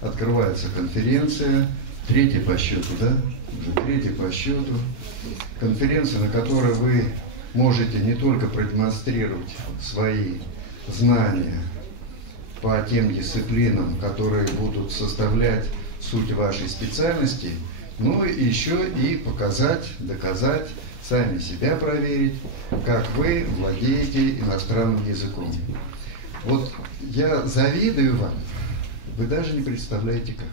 открывается конференция, третья по счету, да? Уже третья по счету. Конференция, на которой вы можете не только продемонстрировать свои знания по тем дисциплинам, которые будут составлять суть вашей специальности, но еще и показать, доказать, сами себя проверить, как вы владеете иностранным языком. Вот я завидую вам, вы даже не представляете как.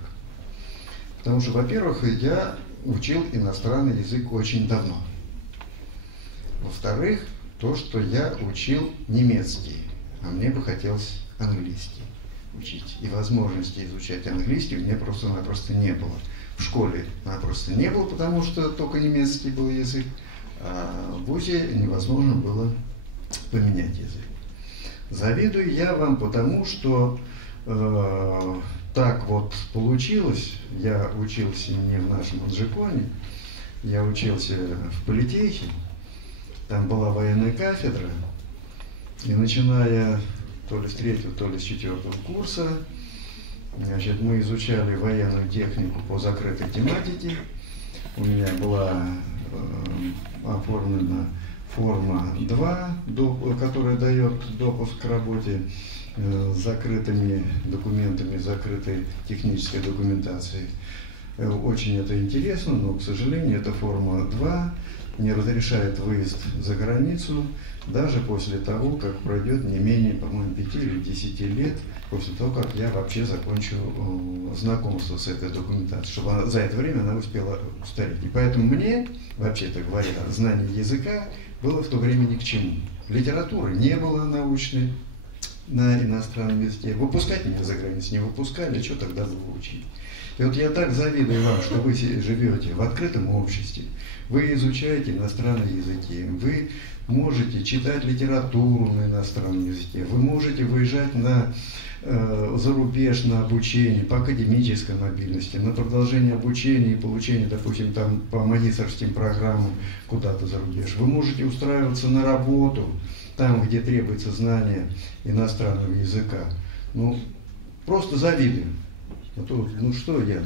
Потому что, во-первых, я учил иностранный язык очень давно. Во-вторых, то, что я учил немецкий, а мне бы хотелось английский учить. И возможности изучать английский у меня просто-напросто не было. В школе напросто не было, потому что только немецкий был язык, а в ВУЗе невозможно было поменять язык. Завидую я вам потому, что так вот получилось. Я учился не в нашем Аджиконе, я учился в политехе. Там была военная кафедра, и начиная то ли с 3-го, то ли с 4-го курса, значит, мы изучали военную технику по закрытой тематике. У меня была оформлена форма 2, которая дает допуск к работе с закрытыми документами, закрытой технической документацией. Очень это интересно, но, к сожалению, эта форма 2 не разрешает выезд за границу даже после того, как пройдет не менее, по-моему, 5 или 10 лет после того, как я вообще закончу знакомство с этой документацией, чтобы за это время она успела устареть. И поэтому мне, вообще-то говоря, знание языка было в то время ни к чему. Литературы не было научной на иностранном языке. Выпускать меня за границу не выпускали, что тогда было учить? И вот я так завидую вам, что вы живете в открытом обществе, вы изучаете иностранные языки, вы можете читать литературу на иностранном языке, вы можете выезжать за рубеж на обучение по академической мобильности, на продолжение обучения и получение, допустим, там по магистерским программам куда-то за рубеж. Вы можете устраиваться на работу там, где требуется знание иностранного языка. Ну, просто завидую. Ну что я,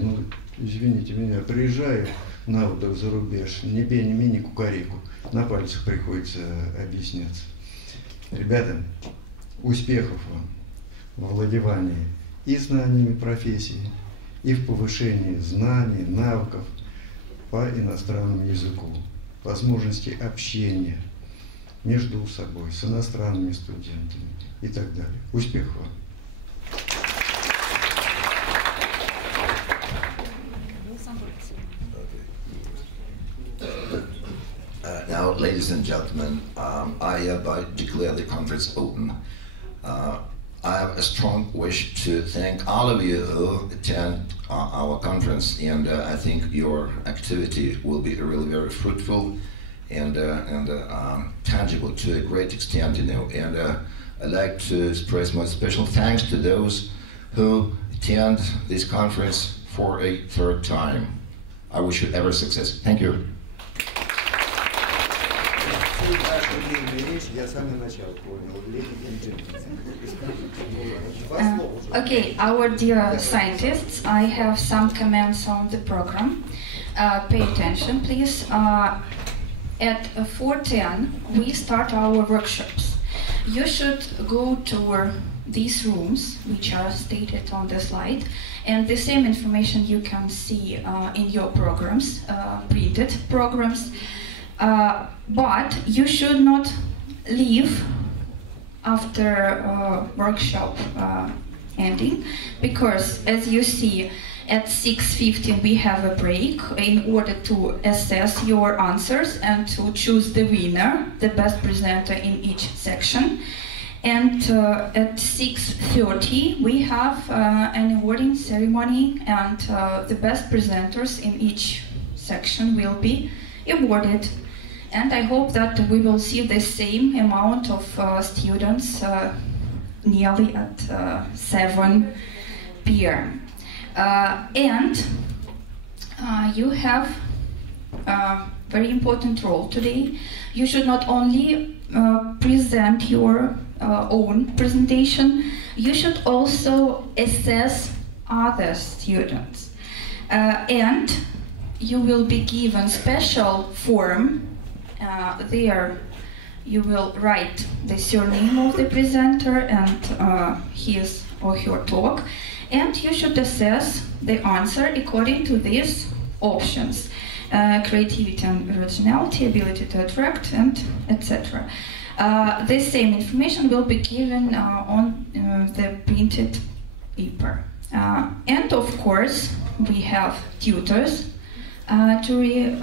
извините меня, приезжаю на отдых за рубеж, ни пени, ни мини, кукареку, на пальцах приходится объясняться. Ребята, успехов вам в овладевании и знаниями профессии, и в повышении знаний, навыков по иностранному языку, возможности общения между собой, с иностранными студентами и так далее. Успехов вам! Now, ladies and gentlemen, I hereby declare the conference open. I have a strong wish to thank all of you who attend our conference, and I think your activity will be really very fruitful and tangible to a great extent, you know. And I'd like to express my special thanks to those who attend this conference for a third time. I wish you every success. Thank you. Okay, our dear scientists, I have some comments on the program. Pay attention, please. At 4:10, we start our workshops. You should go to these rooms, which are stated on the slide, and the same information you can see in your programs, printed programs. But you should not leave after workshop ending, because as you see, at 6:15 we have a break in order to assess your answers and to choose the winner, the best presenter in each section. And at 6:30 we have an awarding ceremony, and the best presenters in each section will be awarded. And I hope that we will see the same amount of students nearly at 7 p.m. You have a very important role today. You should not only present your own presentation, you should also assess other students. And you will be given special form. There you will write the surname of the presenter and his or her talk, and you should assess the answer according to these options: creativity and originality, ability to attract, and etc. This same information will be given on the printed paper. And of course, we have tutors, jury,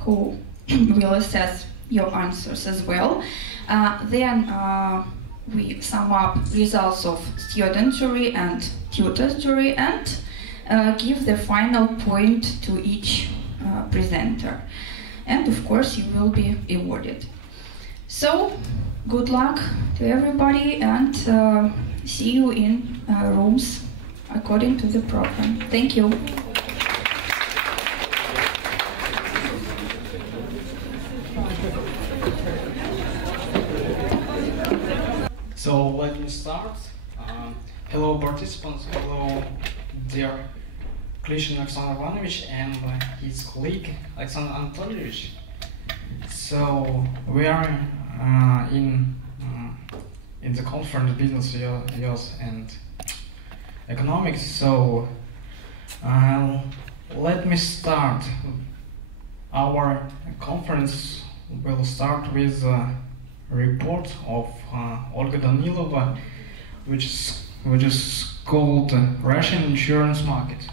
who will assess your answers as well. Then we sum up results of student jury and tutors jury and give the final point to each presenter. And of course, you will be awarded. So, good luck to everybody, and see you in rooms according to the program. Thank you. So let me start. Hello participants, hello dear Krishin Alexander Ivanovich and his colleague Alexander Anatольевич. So we are in the conference business laws and economics. So let me start. Our conference will start with a report of Olga Danilova, which is called Russian Insurance Market.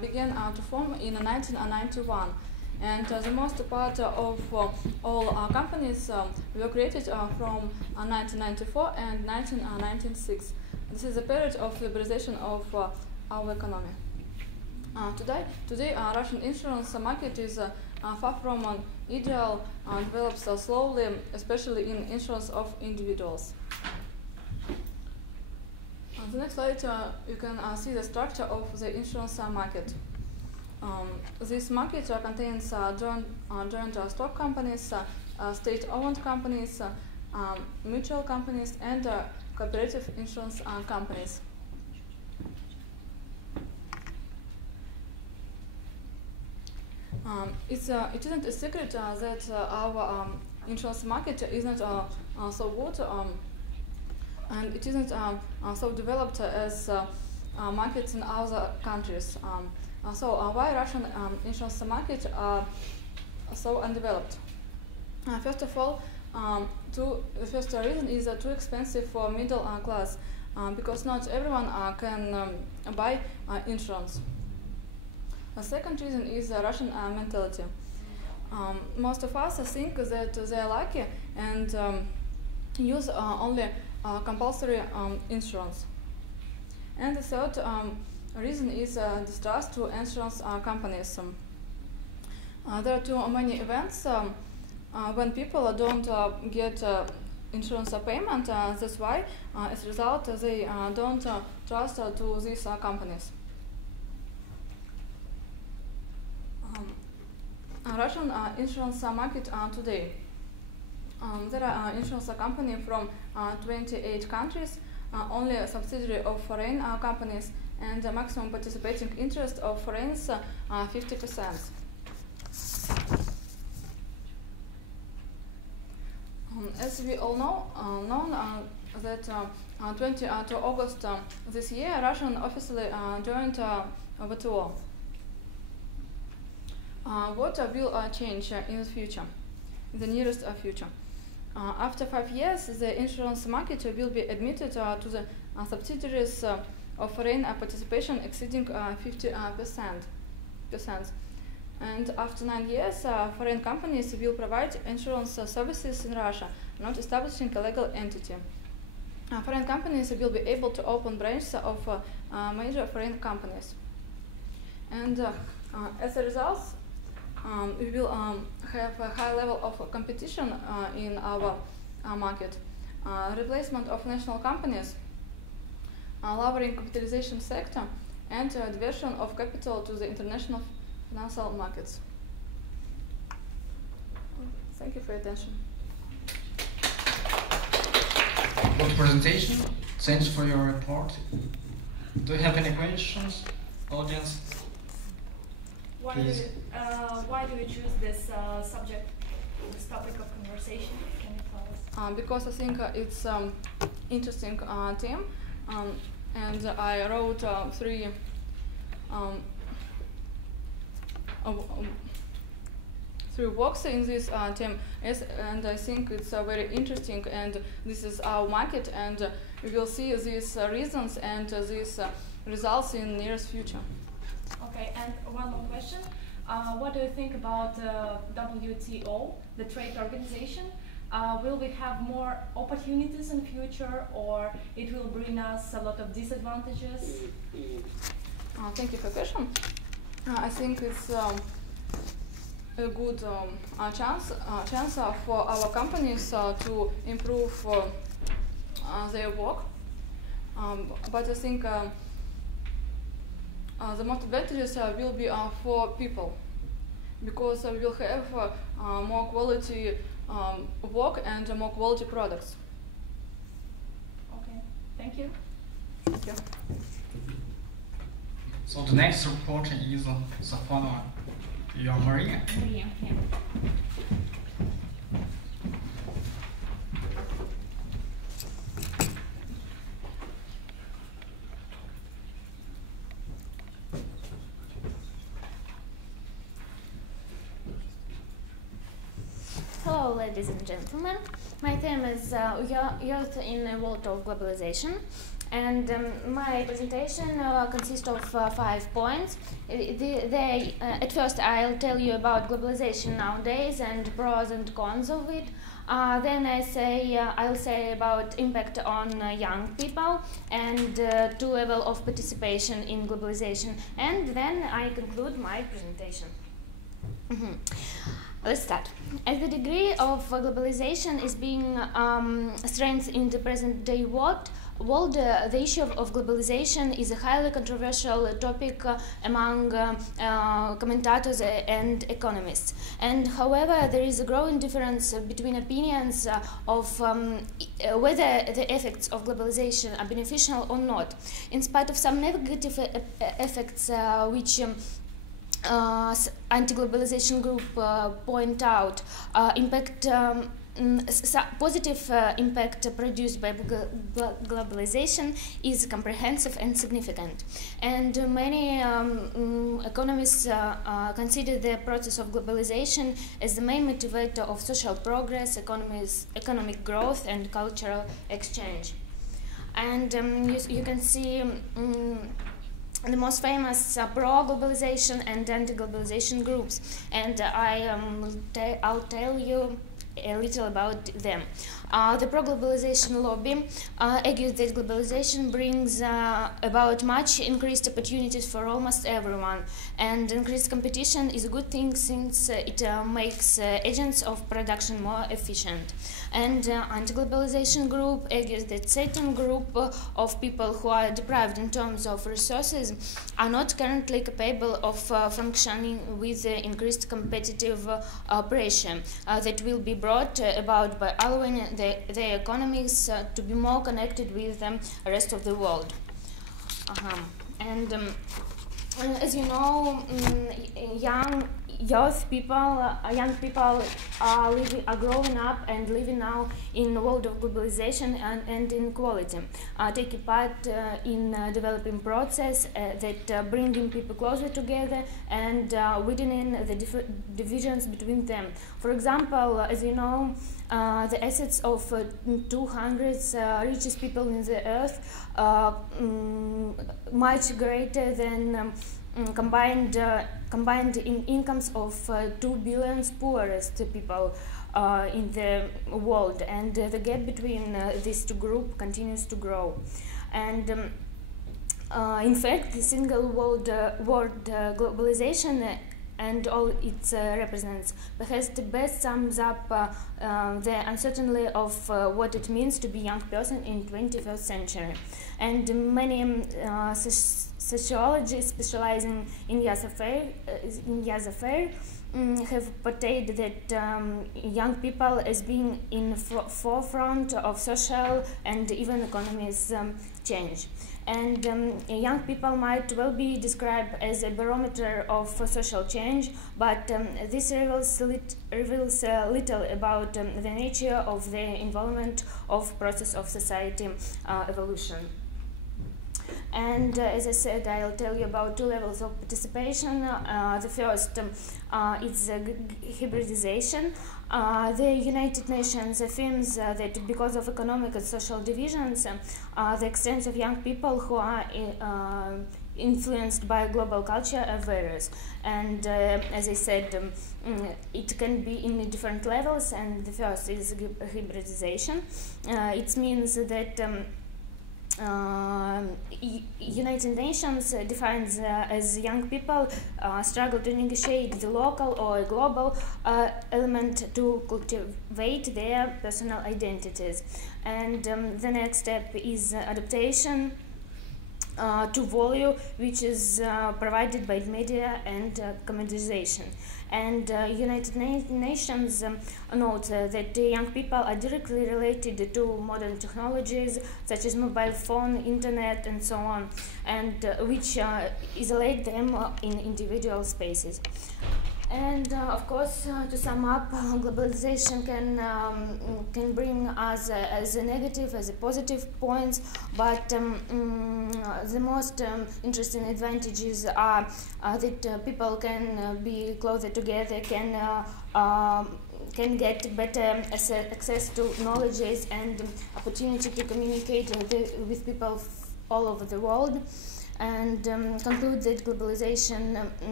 Began to form in 1991, and the most part of all companies were created from 1994 and 1996. This is a period of liberalization of our economy. Today, Russian insurance market is far from ideal, develops slowly, especially in insurance of individuals. On the next slide, you can see the structure of the insurance market. This market contains joint stock companies, state-owned companies, mutual companies, and cooperative insurance companies. It isn't a secret that our insurance market isn't so good. And it isn't so developed as markets in other countries. So why Russian insurance market are so undeveloped? First of all, the first reason is too expensive for middle class, because not everyone can buy insurance. The second reason is Russian mentality. Most of us think that they are lucky and use only compulsory insurance. And the third reason is distrust to insurance companies. There are too many events when people don't get insurance payment. That's why, as a result, they don't trust to these companies. Russian insurance market today. There are insurance companies from 28 countries, only a subsidiary of foreign companies, and the maximum participating interest of foreigners 50%. As we all know, that 20 August this year, Russia officially joined WTO. what will change in the future, in the nearest future? After 5 years, the insurance market will be admitted to the subsidiaries of foreign participation exceeding 50%. And after 9 years, foreign companies will provide insurance services in Russia, not establishing a legal entity. Foreign companies will be able to open branches of major foreign companies. And as a result, we will have a high level of competition in our market. Replacement of national companies, lowering capitalization sector, and diversion of capital to the international financial markets. Thank you for your attention. Good presentation. Thanks for your report. Do you have any questions, audience? Why do you choose this subject, this topic of conversation? Can you tell us? Because I think it's interesting theme, and I wrote three works in this theme, and I think it's very interesting, and this is our market, and we will see these reasons and these results in nearest future. Okay, and one more question. What do you think about WTO, the trade organization? Will we have more opportunities in future, or it will bring us a lot of disadvantages? Thank you for the question. I think it's a good chance for our companies to improve their work. But I think the most advantages will be for people, because we will have more quality work and more quality products. Okay, thank you. Thank you. So the next reporter is the follower. You are Maria. Maria, yeah. Hello, ladies and gentlemen. My theme is Youth in a World of Globalization, and my presentation consists of 5 points. At first, I'll tell you about globalization nowadays and pros and cons of it. Then I'll say about impact on young people and to level of participation in globalization, and then I conclude my presentation. Let's start. As the degree of globalization is being strengthened in the present-day world, the issue of globalization is a highly controversial topic among commentators and economists. And however, there is a growing difference between opinions of whether the effects of globalization are beneficial or not. In spite of some negative effects which anti-globalization group point out, positive impact produced by globalization is comprehensive and significant. And many economists consider the process of globalization as the main motivator of social progress, economic growth, and cultural exchange. And you can see the most famous pro-globalization and anti-globalization groups, and I'll tell you a little about them. The pro-globalization lobby argues that globalization brings about much increased opportunities for almost everyone, and increased competition is a good thing since it makes agents of production more efficient. And anti-globalization group argues that certain group of people who are deprived in terms of resources are not currently capable of functioning with increased competitive pressure that will be brought about by allowing their economies to be more connected with the rest of the world. And as you know, young people are growing up and living now in a world of globalization and inequality, taking part in developing process that bringing people closer together and widening the divisions between them. For example, as you know, the assets of 200 richest people in the earth much greater than combined in incomes of 2 billion poorest people in the world, and the gap between these two groups continues to grow. And in fact, the single world globalization and all it represents perhaps the best sums up the uncertainty of what it means to be a young person in 21st century. And many sociologists specializing in youth affairs have portrayed that young people as being in forefront of social and even economy's change. And young people might well be described as a barometer of social change, but this reveals little about the nature of the involvement of process of society evolution. And as I said, I'll tell you about two levels of participation. The first is hybridization. The United Nations affirms that because of economic and social divisions, the extent of young people who are influenced by global culture are various. And as I said, it can be in different levels, and the first is hybridization. It means that United Nations defines as young people struggle to negotiate the local or global element to cultivate their personal identities. And the next step is adaptation to value, which is provided by media and commoditization. And United Nations note that young people are directly related to modern technologies such as mobile phone, internet, and so on, and which isolate them in individual spaces. And of course, to sum up, globalization can bring us as a negative, as a positive points, but the most interesting advantages are that people can be closer together, can get better access to knowledge and opportunity to communicate with people all over the world, and conclude that globalization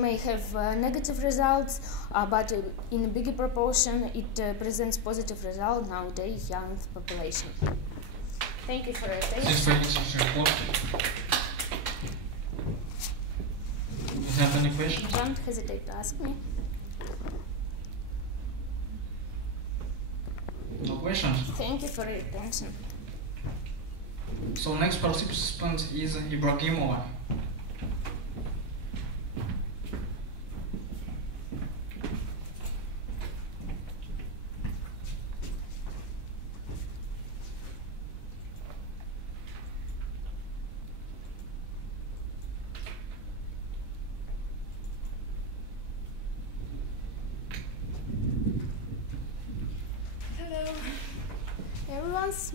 may have negative results, but in a bigger proportion it presents positive results nowadays young population. Thank you for your attention. Do you have any questions? Don't hesitate to ask me. No questions? Thank you for your attention. So next participant is Ibrahimova.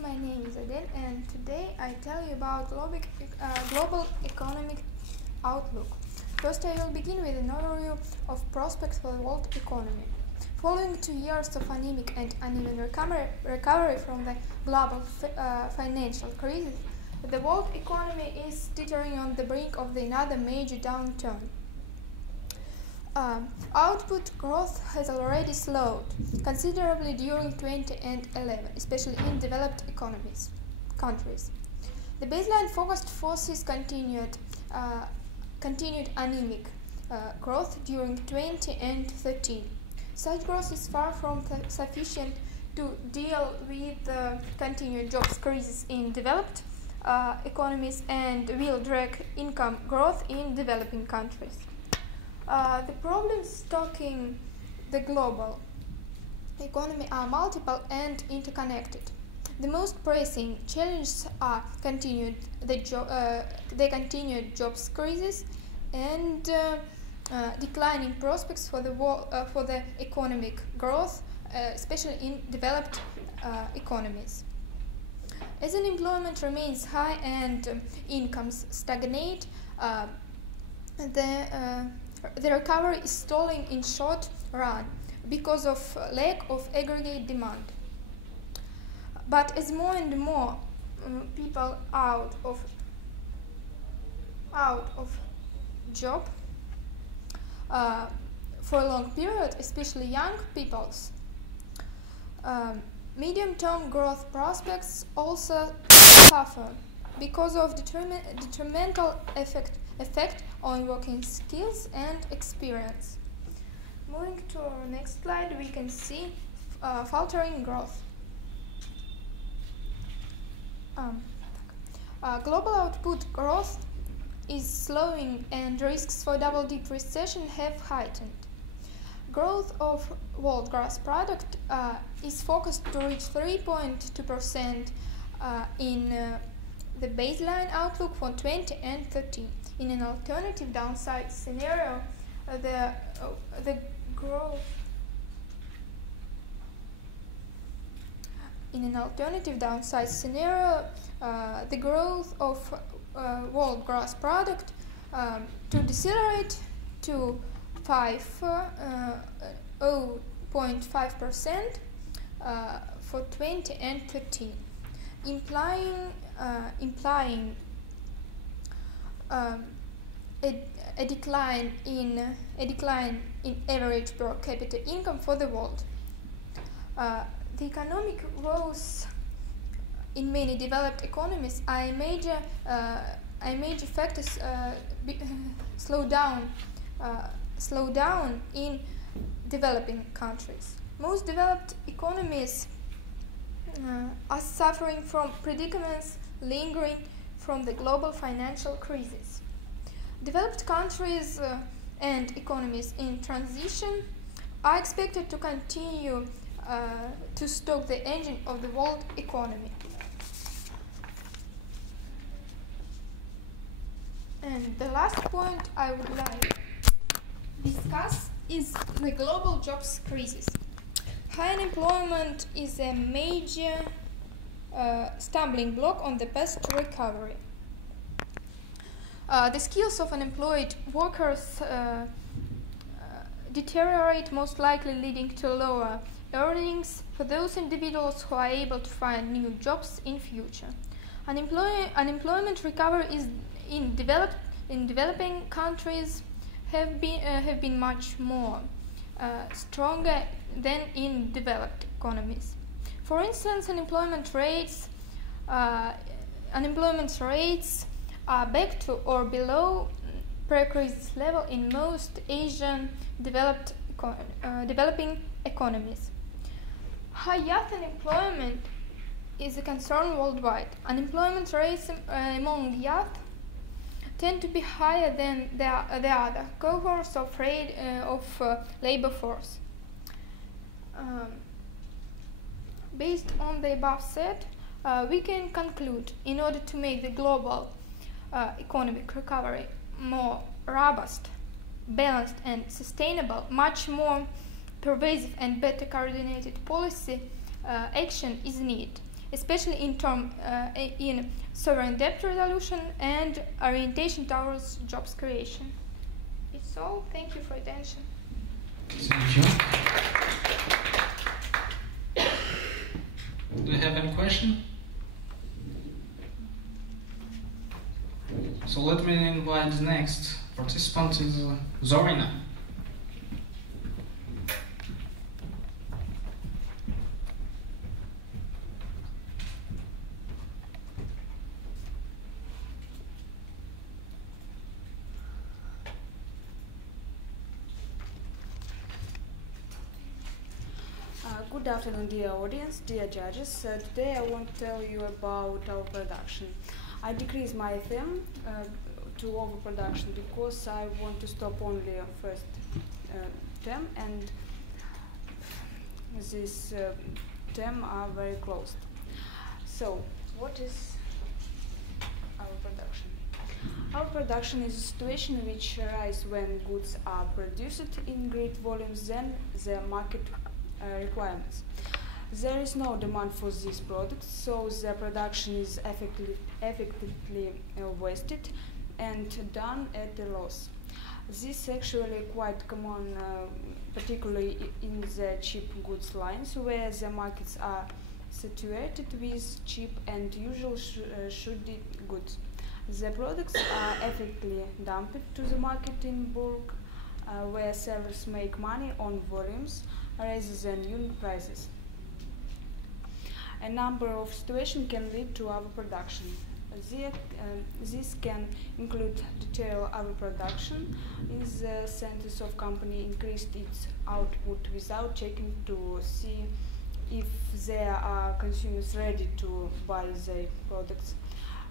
My name is Adel, and today I tell you about global economic outlook. First, I will begin with an overview of prospects for the world economy. Following 2 years of anemic and uneven recovery from the global financial crisis, the world economy is teetering on the brink of another major downturn. Output growth has already slowed considerably during 2011, especially in developed countries. The baseline forecast foresees continued anemic growth during 2013. Such growth is far from sufficient to deal with the continued jobs crisis in developed economies and will drag income growth in developing countries. The problems stalking the global economy are multiple and interconnected. The most pressing challenges are the continued jobs crisis, and declining prospects for the economic growth, especially in developed economies. As unemployment remains high and incomes stagnate, the recovery is stalling in short run because of lack of aggregate demand. But as more and more people out of job for a long period, especially young peoples, medium-term growth prospects also suffer because of detrimental effect on working skills and experience. Moving to our next slide, we can see faltering growth. Global output growth is slowing and risks for double-dip recession have heightened. Growth of world gross product is focused to reach 3.2% in the baseline outlook for 2030. In an alternative downside scenario, the growth of world gross product to decelerate to 0.5% for 2013, implying a decline in average per capita income for the world. The economic woes in many developed economies are a major factors slow down in developing countries. Most developed economies are suffering from predicaments lingering from the global financial crisis. Developed countries and economies in transition are expected to continue to stoke the engine of the world economy. And the last point I would like to discuss is the global jobs crisis. High unemployment is a major stumbling block on the path to recovery. The skills of unemployed workers deteriorate, most likely leading to lower earnings for those individuals who are able to find new jobs in future. Unemployment recovery is in developing countries have been much more stronger than in developed economies. For instance, unemployment rates are back to or below pre-crisis level in most Asian developing economies. High youth unemployment is a concern worldwide. Unemployment rates among youth tend to be higher than the other cohorts of labor force. Based on the above said, we can conclude, in order to make the global economic recovery more robust, balanced and sustainable, much more pervasive and better coordinated policy action is needed, especially in sovereign debt resolution and orientation towards jobs creation. It's all. Thank you for attention. Thank you. Do you have any question? So let me invite the next participant, is Zorina. Good afternoon, dear audience, dear judges. Today I want to tell you about our production. I decrease my theme to overproduction because I want to stop only first term, and this term are very close. So, what is our production? Overproduction is a situation which arises when goods are produced in great volumes than the market requirements. There is no demand for these products, so the production is effectively wasted and done at a loss. This is actually quite common, particularly in the cheap goods lines, where the markets are saturated with cheap and shoddy goods. The products are effectively dumped to the market in bulk, where sellers make money on volumes rather than unit prices. A number of situations can lead to overproduction. This can include detailed overproduction in the sense of company increased its output without checking to see if there are consumers ready to buy the products.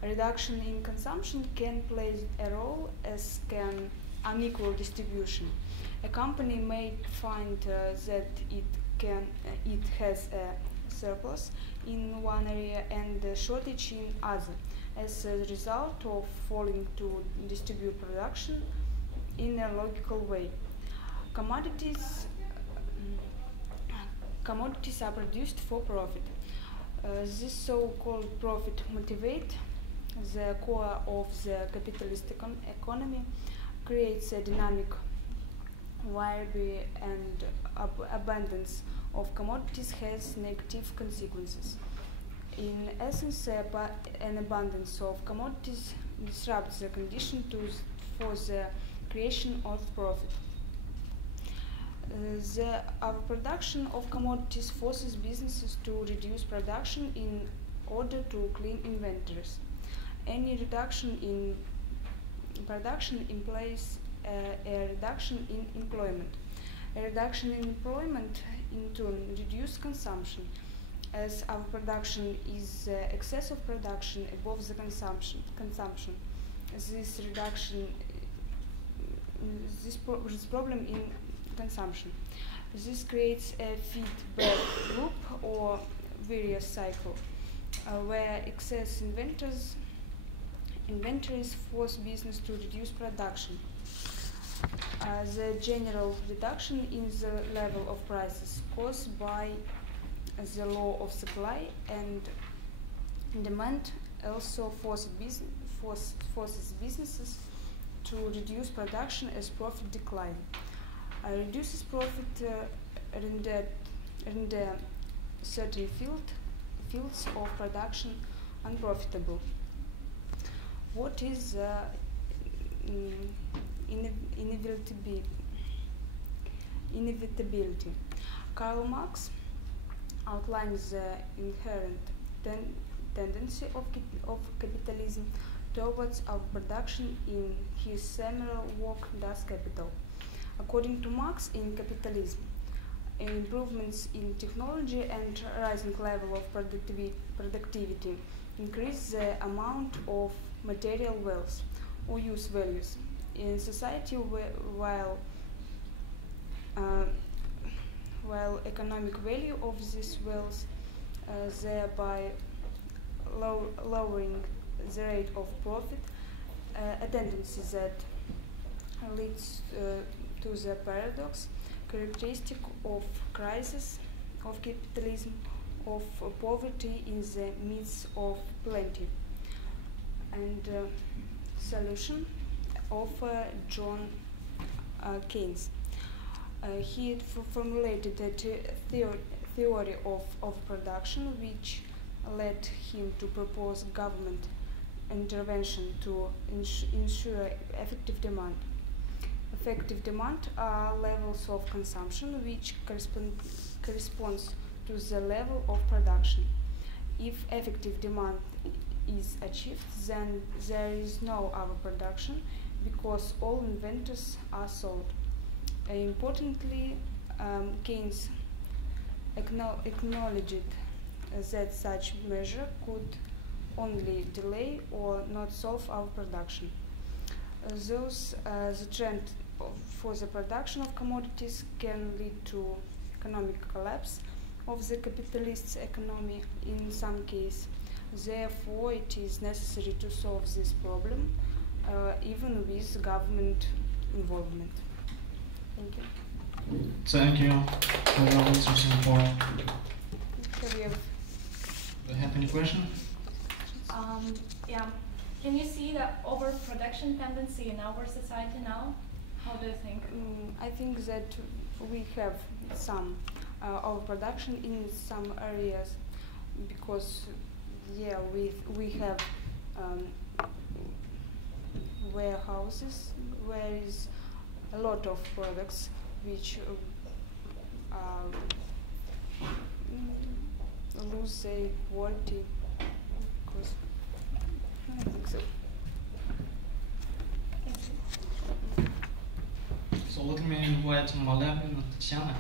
A reduction in consumption can play a role, as can unequal distribution. A company may find that it has a surplus in one area and a shortage in other, as a result of failing to distribute production in a logical way. Commodities are produced for profit. This so-called profit motivate the core of the capitalist economy, creates a dynamic variety, and abundance of commodities has negative consequences. In essence, an abundance of commodities disrupts the condition for the creation of profit. The overproduction of commodities forces businesses to reduce production in order to clean inventories. Any reduction in production implies a reduction in employment. A reduction in employment in turn reduces consumption, as overproduction is excess of production above the consumption. This reduction, this problem in consumption. This creates a feedback loop or virtuous cycle, where excess inventories force business to reduce production. The general reduction in the level of prices caused by the law of supply and demand also forces businesses to reduce production as profit decline. Reduces profit render certain fields of production unprofitable. What is inevitability? Karl Marx outlines the inherent tendency of capitalism towards overproduction in his seminal work Das Kapital. According to Marx, in capitalism, improvements in technology and rising level of productivity increase the amount of material wealth or use values in society, while economic value of this wealth, thereby lowering the rate of profit, a tendency that leads to the paradox characteristic of crisis of capitalism, of poverty in the midst of plenty. And solution of John Keynes. He formulated a theory of production, which led him to propose government intervention to ensure effective demand. Effective demand are levels of consumption which corresponds to the level of production. If effective demand is achieved, then there is no overproduction because all inventories are sold. Importantly, Keynes acknowledged that such measure could only delay or not solve overproduction. Thus, the trend for the production of commodities can lead to economic collapse of the capitalist economy in some cases. Therefore, it is necessary to solve this problem even with government involvement. Thank you. Thank you for your interesting report. Do you have any question? Yeah. Can you see the overproduction tendency in our society now? How do you think? I think that we have some overproduction in some areas because, yeah, we have warehouses where is a lot of products which lose their quality because I think so. So let me invite Malem and Tatiana.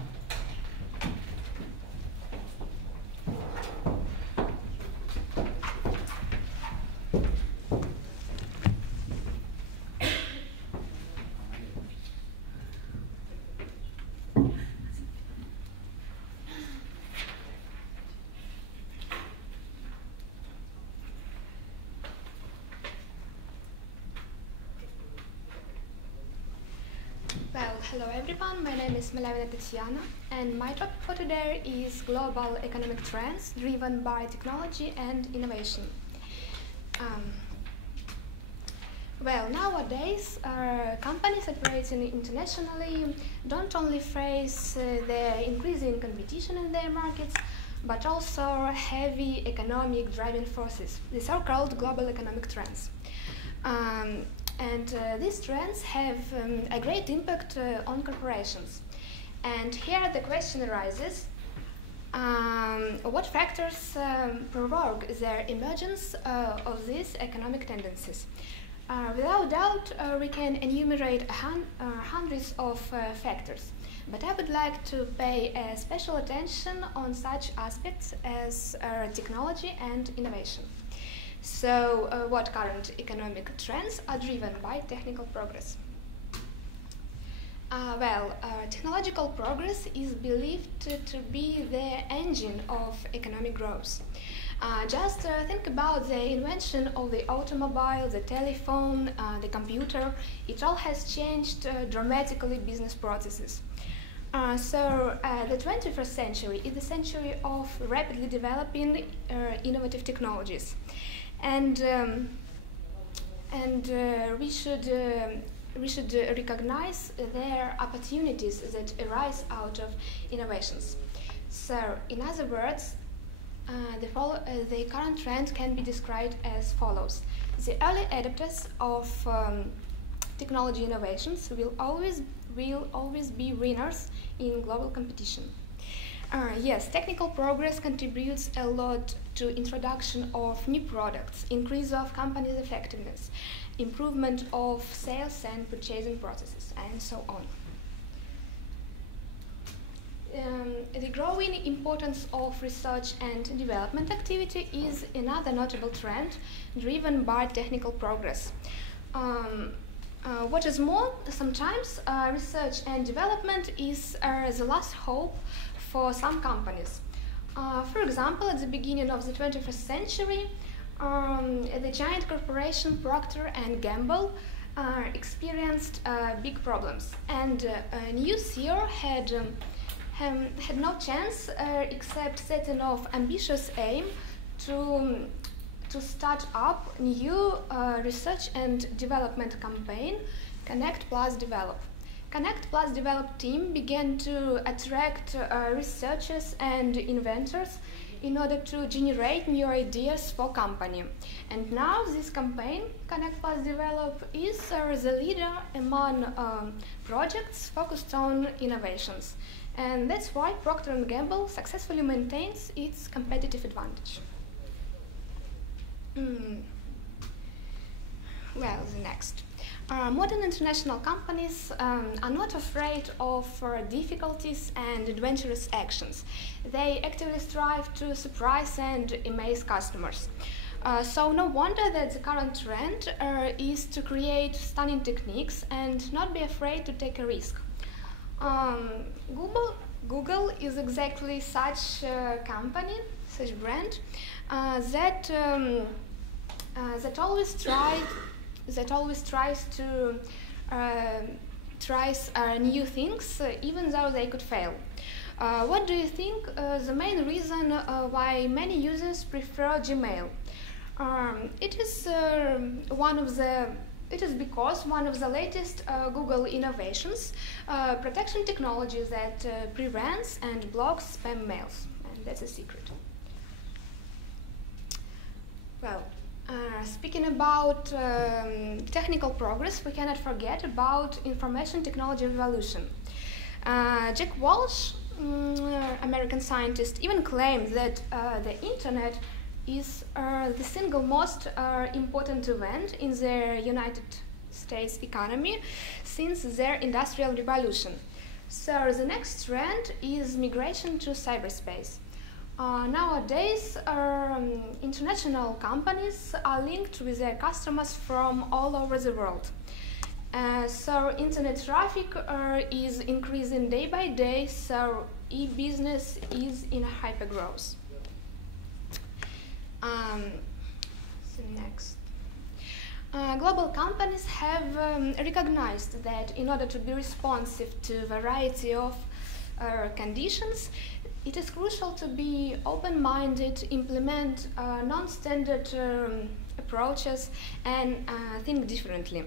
Well, hello everyone, my name is Malevina Tatiana and my topic for today is global economic trends driven by technology and innovation. Well, nowadays companies operating internationally don't only face the increasing competition in their markets, but also heavy economic driving forces, the so-called global economic trends. And these trends have a great impact on corporations. And here the question arises, what factors provoke the emergence of these economic tendencies? Without doubt, we can enumerate hundreds of factors, but I would like to pay special attention on such aspects as technology and innovation. So, what current economic trends are driven by technical progress? Technological progress is believed to be the engine of economic growth. Just think about the invention of the automobile, the telephone, the computer. It all has changed dramatically business processes. The 21st century is the century of rapidly developing innovative technologies. And we should recognize their opportunities that arise out of innovations. So, in other words, the current trend can be described as follows. The early adopters of technology innovations will always be winners in global competition. Yes, technical progress contributes a lot to introduction of new products, increase of companies' effectiveness, improvement of sales and purchasing processes, and so on. The growing importance of research and development activity is another notable trend driven by technical progress. What is more, sometimes research and development is the last hope for some companies. For example, at the beginning of the 21st century, the giant corporation Procter & Gamble experienced big problems, and new CEO had no chance except setting off ambitious aim to start up new research and development campaign, Connect Plus Develop. Connect Plus Develop team began to attract researchers and inventors in order to generate new ideas for company. And now this campaign, Connect Plus Develop, is the leader among projects focused on innovations. And that's why Procter & Gamble successfully maintains its competitive advantage. Well, the next. Modern international companies are not afraid of difficulties and adventurous actions. They actively strive to surprise and amaze customers. So no wonder that the current trend is to create stunning techniques and not be afraid to take a risk. Google is exactly such a company, such brand, that always that always tries new things, even though they could fail. What do you think the main reason why many users prefer Gmail? It is because one of the latest Google innovations, protection technology that prevents and blocks spam mails, and that's a secret. Well, speaking about technical progress, we cannot forget about information technology evolution. Jack Welch, American scientist, even claimed that the internet is the single most important event in the United States economy since their industrial revolution. So the next trend is migration to cyberspace. Nowadays, international companies are linked with their customers from all over the world. So internet traffic is increasing day by day, so e-business is in hypergrowth. So next. Global companies have recognized that in order to be responsive to a variety of conditions, it is crucial to be open-minded, implement non-standard approaches, and think differently.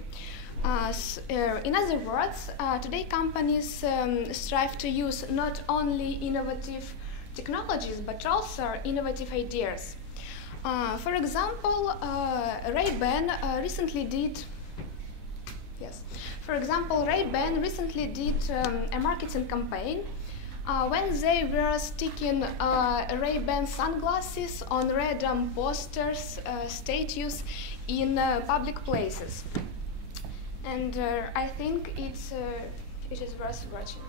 In other words, today companies strive to use not only innovative technologies, but also innovative ideas. For example, Ray-Ban recently did a marketing campaign when they were sticking Ray-Ban sunglasses on random posters, statues in public places, and I think it is worth watching.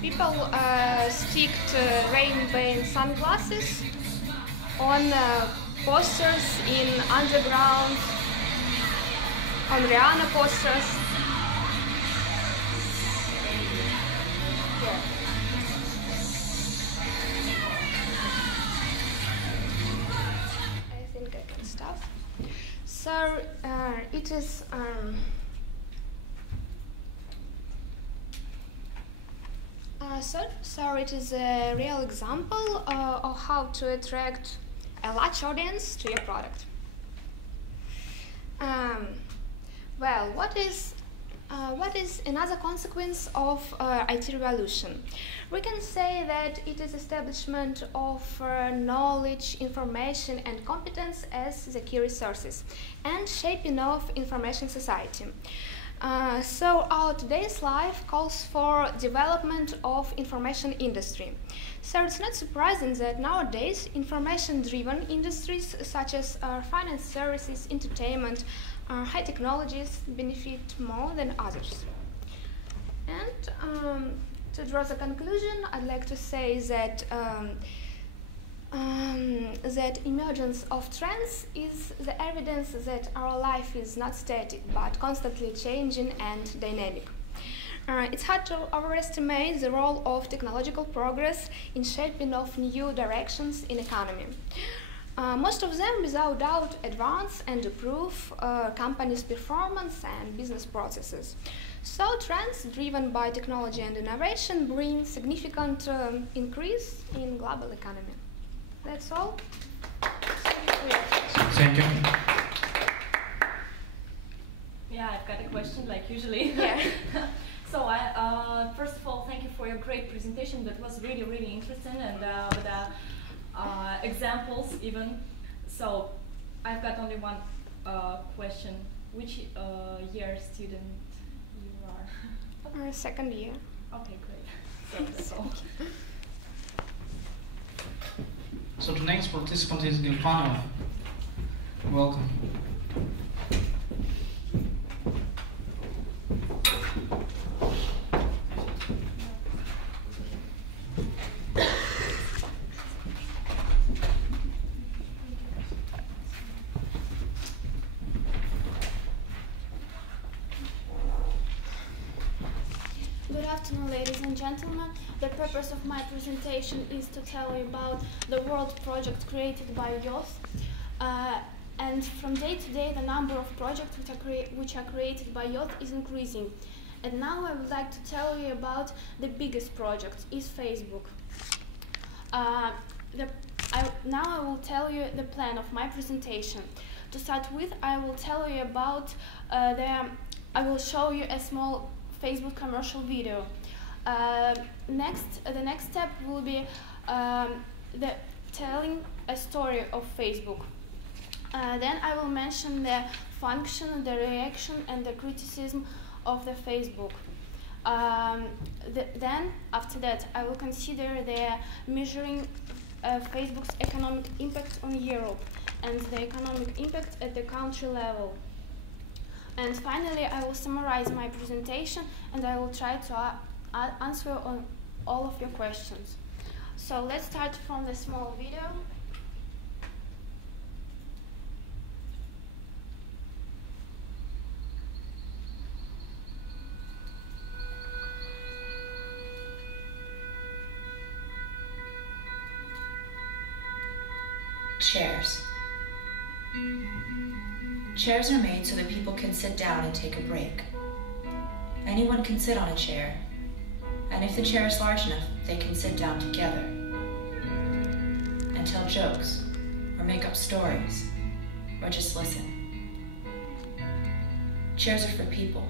People sticked Ray-Ban sunglasses on posters in underground, on Rihanna posters. Yeah. I think I can stop. So it is. So it is a real example of how to attract a large audience to your product. Well, what is another consequence of IT revolution? We can say that it is establishment of knowledge, information, and competence as the key resources, and shaping of information society. So our today's life calls for development of information industry. So it's not surprising that nowadays information-driven industries such as finance services, entertainment, high technologies benefit more than others. And to draw the conclusion, I'd like to say that that emergence of trends is the evidence that our life is not static but constantly changing and dynamic. It's hard to overestimate the role of technological progress in shaping of new directions in economy. Most of them, without doubt, advance and improve companies' performance and business processes. So trends driven by technology and innovation bring significant increase in global economy. That's all. Thank you. Yeah, I've got a question, like usually. Yeah. So, first of all, thank you for your great presentation that was really, really interesting, and with examples even. So I've got only one question. Which year student you are? Second year. Okay, great. So that's all. So the next participant is Gilpanova. Welcome. Good afternoon, ladies and gentlemen. The purpose of my presentation is to tell you about the world project created by youth. And from day to day, the number of projects which are created by youth is increasing. And now I would like to tell you about the biggest project, is Facebook. Now I will tell you the plan of my presentation. To start with, I will tell you about I will show you a small Facebook commercial video. The next step will be telling a story of Facebook. Then I will mention the function, the reaction, and the criticism of the Facebook. Then, after that, I will consider the measuring Facebook's economic impact on Europe and the economic impact at the country level. And finally, I will summarize my presentation, and I will try to answer on all of your questions. So let's start from the small video. Chairs. Chairs are made so that people can sit down and take a break. Anyone can sit on a chair, and if the chair is large enough, they can sit down together and tell jokes, or make up stories, or just listen. Chairs are for people,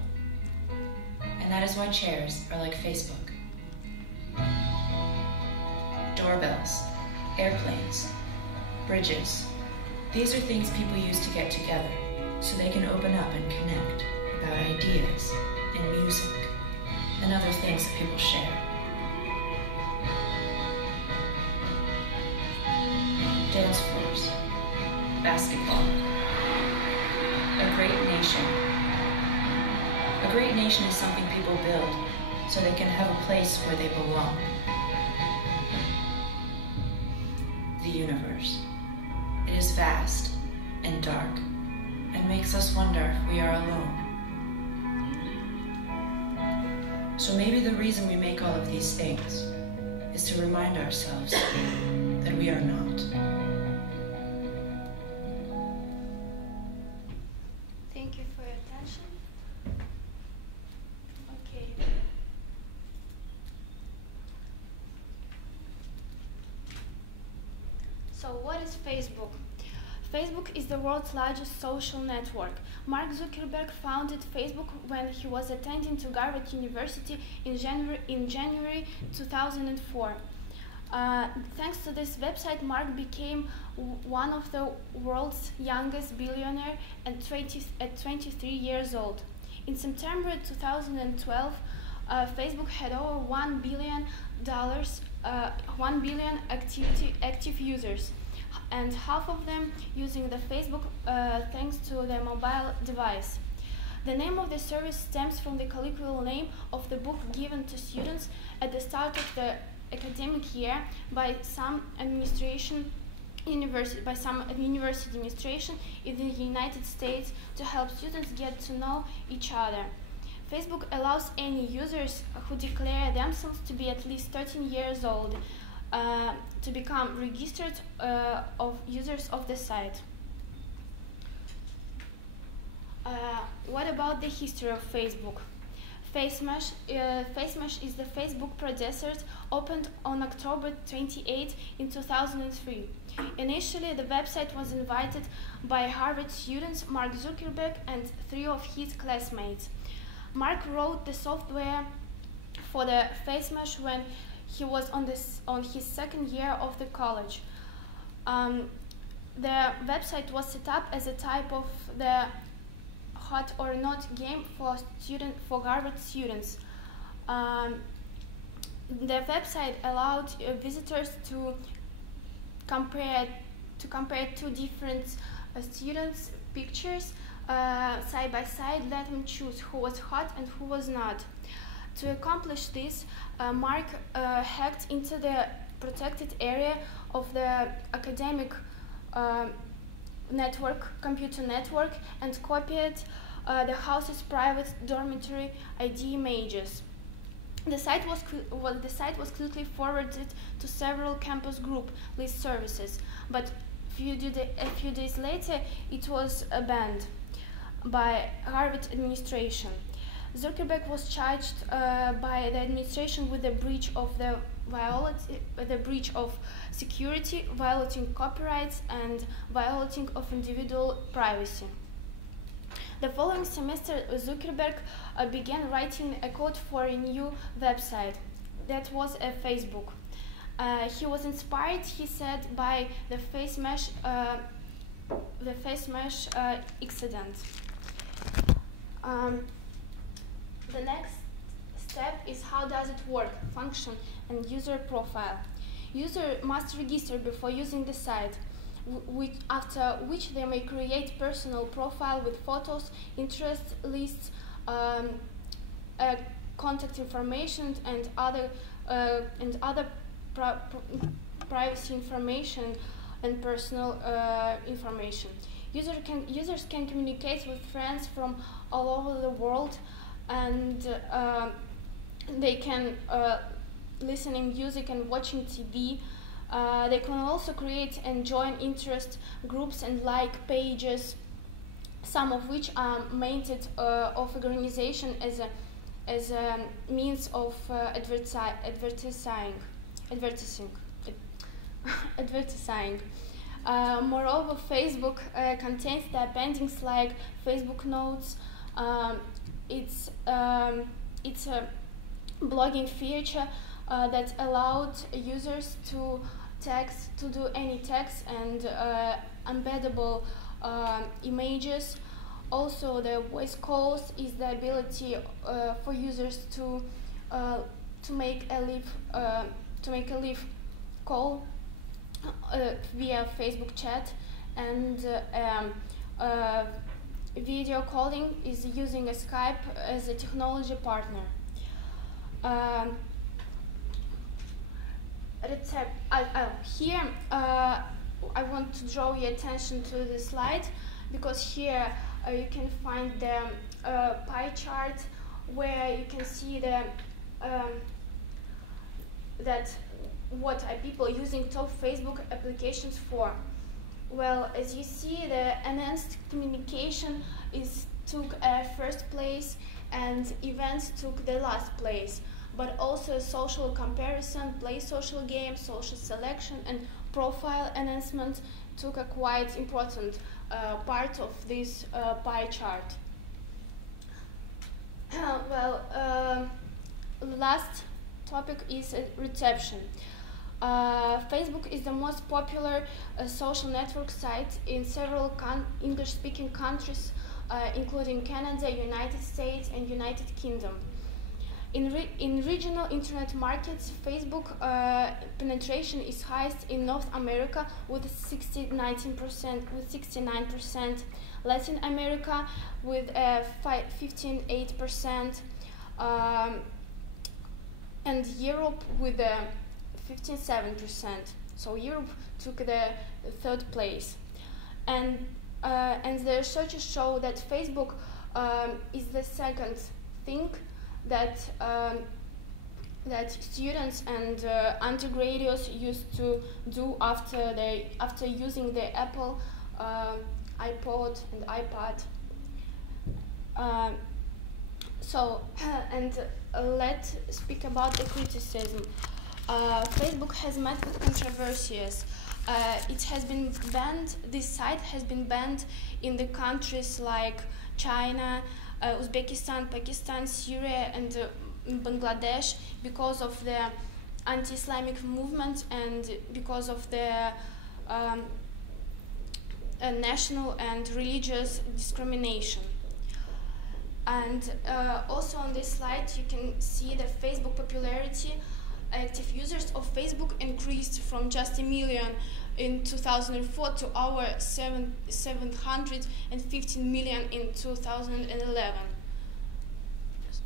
and that is why chairs are like Facebook. Doorbells, airplanes, bridges. These are things people use to get together, so they can open up and connect about ideas and music and other things that people share. Dance floors, basketball, a great nation. A great nation is something people build so they can have a place where they belong. The universe. It is vast and dark and makes us wonder if we are alone. So maybe the reason we make all of these things is to remind ourselves that we are not. Thank you for your attention. Okay. So what is Facebook? Facebook is the world's largest social network. Mark Zuckerberg founded Facebook when he was attending to Harvard University in January 2004. Thanks to this website, Mark became one of the world's youngest billionaires at 23 years old. In September 2012, Facebook had over $1 billion, 1 billion active users, and half of them using the Facebook thanks to the mobile device. The name of the service stems from the colloquial name of the book given to students at the start of the academic year by some university administration in the United States to help students get to know each other. Facebook allows any users who declare themselves to be at least 13 years old to become registered of users of the site. What about the history of Facebook? FaceMesh is the Facebook predecessor, opened on October 28 in 2003. Initially, the website was invented by Harvard students Mark Zuckerberg and 3 of his classmates. Mark wrote the software for the FaceMesh when he was on his second year of the college. The website was set up as a type of the hot or not game for Harvard students. The website allowed visitors to compare two different students' pictures side by side, let them choose who was hot and who was not. To accomplish this, Mark hacked into the protected area of the academic computer network, and copied the house's private dormitory ID images. The site was quickly forwarded to several campus group list services, but a few days later it was banned by Harvard administration. Zuckerberg was charged by the administration with the breach of security, violating copyrights, and violating of individual privacy. The following semester, Zuckerberg began writing a code for a new website that was a Facebook. He was inspired, he said, by the face mesh incident. The next step is how does it work, function, and user profile. User must register before using the site, after which they may create personal profile with photos, interest lists, contact information, and other privacy information and personal information. Users can communicate with friends from all over the world, and they can listening music and watching TV. They can also create and join interest groups and like pages, some of which are maintained of organization as a means of advertising. Moreover, Facebook contains the appendix like Facebook Notes. It's a blogging feature that allowed users to do any text and embeddable images. Also, the voice calls is the ability for users to make a live call via Facebook chat, and video calling is using a Skype as a technology partner. Here I want to draw your attention to the slide, because here you can find the pie chart where you can see the that what are people using top Facebook applications for. Well, as you see, the enhanced communication took first place, and events took the last place. But also social comparison, play social games, social selection, and profile enhancement took a quite important part of this pie chart. Last topic is reception. Facebook is the most popular social network site in several English-speaking countries, including Canada, United States, and United Kingdom. In regional internet markets, Facebook penetration is highest in North America with 69%, Latin America with 15.8%, and Europe with 57%. So Europe took the third place, and the researchers show that Facebook is the second thing that students and undergraduates used to do after using the Apple iPod and iPad. Let's speak about the criticism. Facebook has met with controversies. It has been banned. This site has been banned in the countries like China, Uzbekistan, Pakistan, Syria, and Bangladesh because of the anti-Islamic movement and because of the national and religious discrimination. And also on this slide you can see the Facebook popularity. Active users of Facebook increased from just 1 million in 2004 to over 715 million in 2011.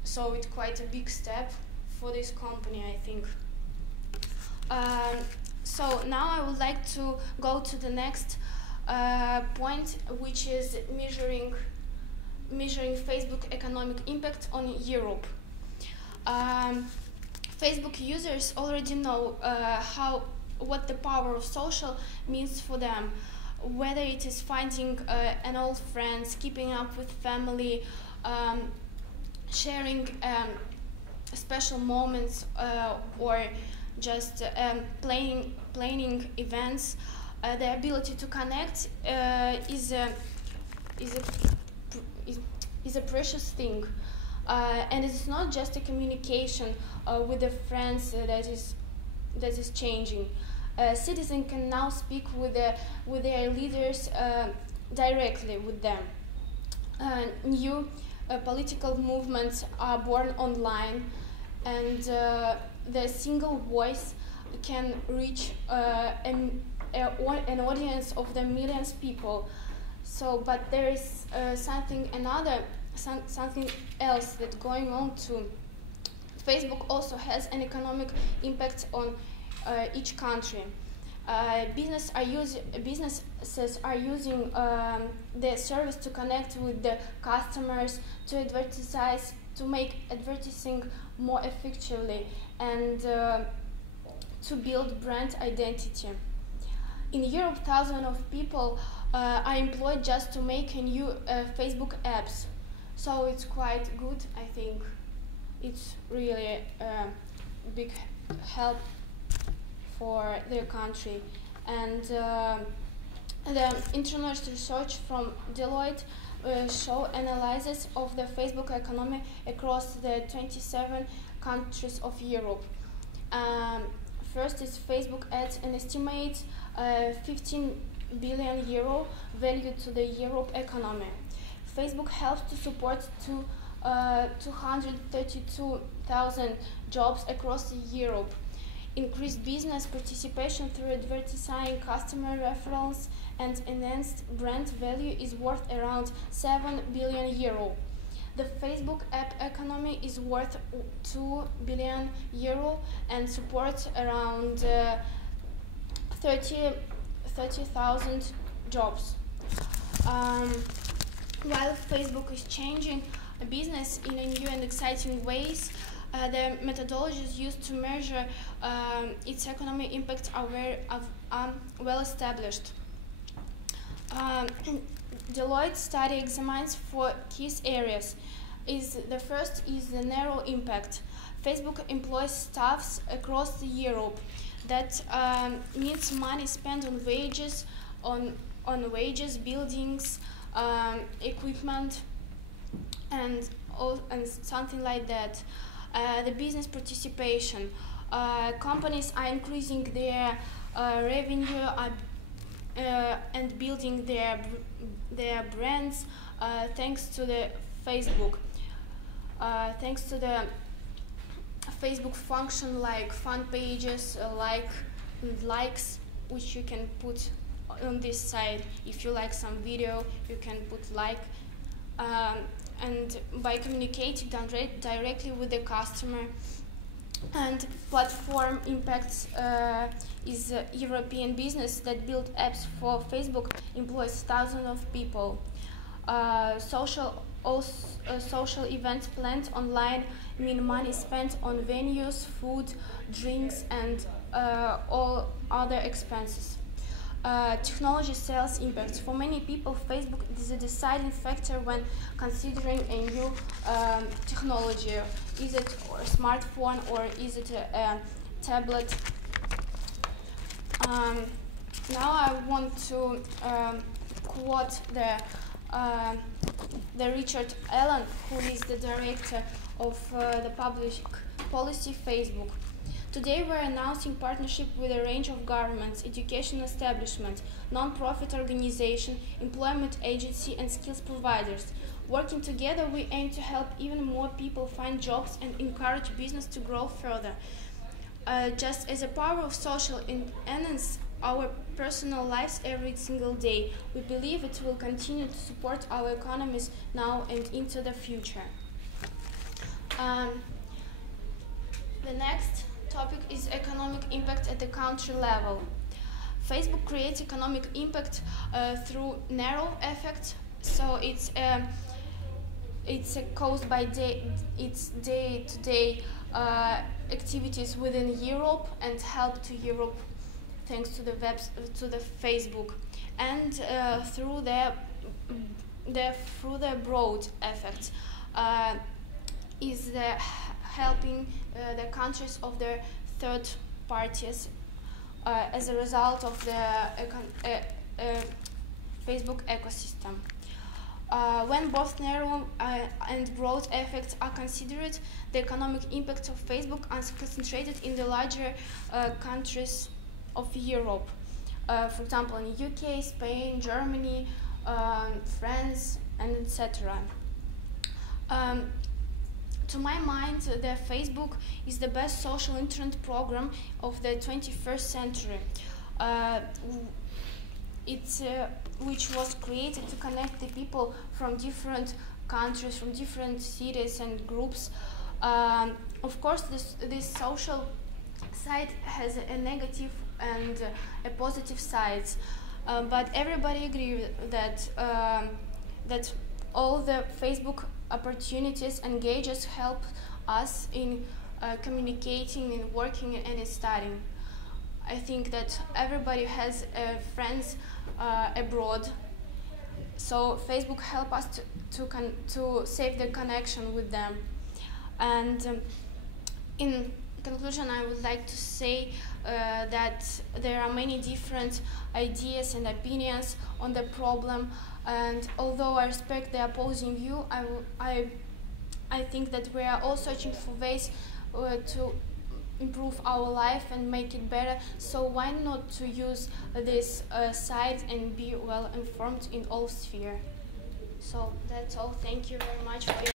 So it's quite a big step for this company, I think. So now I would like to go to the next point, which is measuring Facebook economic impact on Europe. Facebook users already know what the power of social means for them, whether it is finding an old friends, keeping up with family, sharing special moments, or just planning events. The ability to connect is a precious thing, and it's not just a communication with the friends that is changing. Citizens can now speak with their leaders directly with them. New political movements are born online, and the single voice can reach an audience of the millions of people. So, but there is something else that's going on too. Facebook also has an economic impact on each country. Businesses are using the service to connect with the customers, to advertise, to make advertising more effectively, and to build brand identity. In Europe, thousands of people are employed just to make a new Facebook apps. So it's quite good, I think. It's really a big help for their country. And the international research from Deloitte show analysis of the Facebook economy across the 27 countries of Europe. First is Facebook adds an estimate 15 billion euro value to the Europe economy. Facebook helps to support 232,000 jobs across Europe. Increased business participation through advertising, customer referrals, and enhanced brand value is worth around 7 billion euro. The Facebook app economy is worth 2 billion euro and supports around 30,000 jobs. While Facebook is changing business in a new and exciting ways, the methodologies used to measure its economic impact are well established. Deloitte study examines 4 key areas. The first is the narrow impact. Facebook employs staffs across Europe. That means money spent on wages, buildings, equipment, and something like that. The business participation. Companies are increasing their revenue and building their brands thanks to the Facebook. Thanks to the Facebook function like fan pages, likes, which you can put on this side. If you like some video, you can put like. And by communicating directly with the customer. And platform impacts is European business that build apps for Facebook employs thousands of people. Social events planned online mean money spent on venues, food, drinks, and all other expenses. Technology sales impacts. For many people, Facebook is a deciding factor when considering a new technology. Is it a smartphone or is it a tablet? Now I want to quote the Richard Allen, who is the director of the public policy Facebook. Today we're announcing partnership with a range of governments, education establishments, non-profit organizations, employment agency and skills providers. Working together, we aim to help even more people find jobs and encourage business to grow further. Just as a power of social enhance our personal lives every single day, we believe it will continue to support our economies now and into the future. The next topic is economic impact at the country level. Facebook creates economic impact through narrow effects, so it's caused by its day-to-day activities within Europe and help to Europe thanks to the Facebook, and through the broad effects is the helping the countries of the third parties as a result of the Facebook ecosystem. When both narrow and broad effects are considered, the economic impact of Facebook is concentrated in the larger countries of Europe. For example, in UK, Spain, Germany, France, and etc. To my mind, the Facebook is the best social internet program of the 21st century. Which was created to connect the people from different countries, from different cities and groups. Of course, this social side has a negative and a positive sides, but everybody agrees that that all the Facebook opportunities and gauges help us in communicating and working and studying. I think that everybody has friends abroad, so Facebook helps us to save the connection with them. And in conclusion, I would like to say that there are many different ideas and opinions on the problem, and although I respect the opposing view, I think that we are all searching for ways to improve our life and make it better, so why not to use this site and be well informed in all spheres. So that's all. Thank you very much for your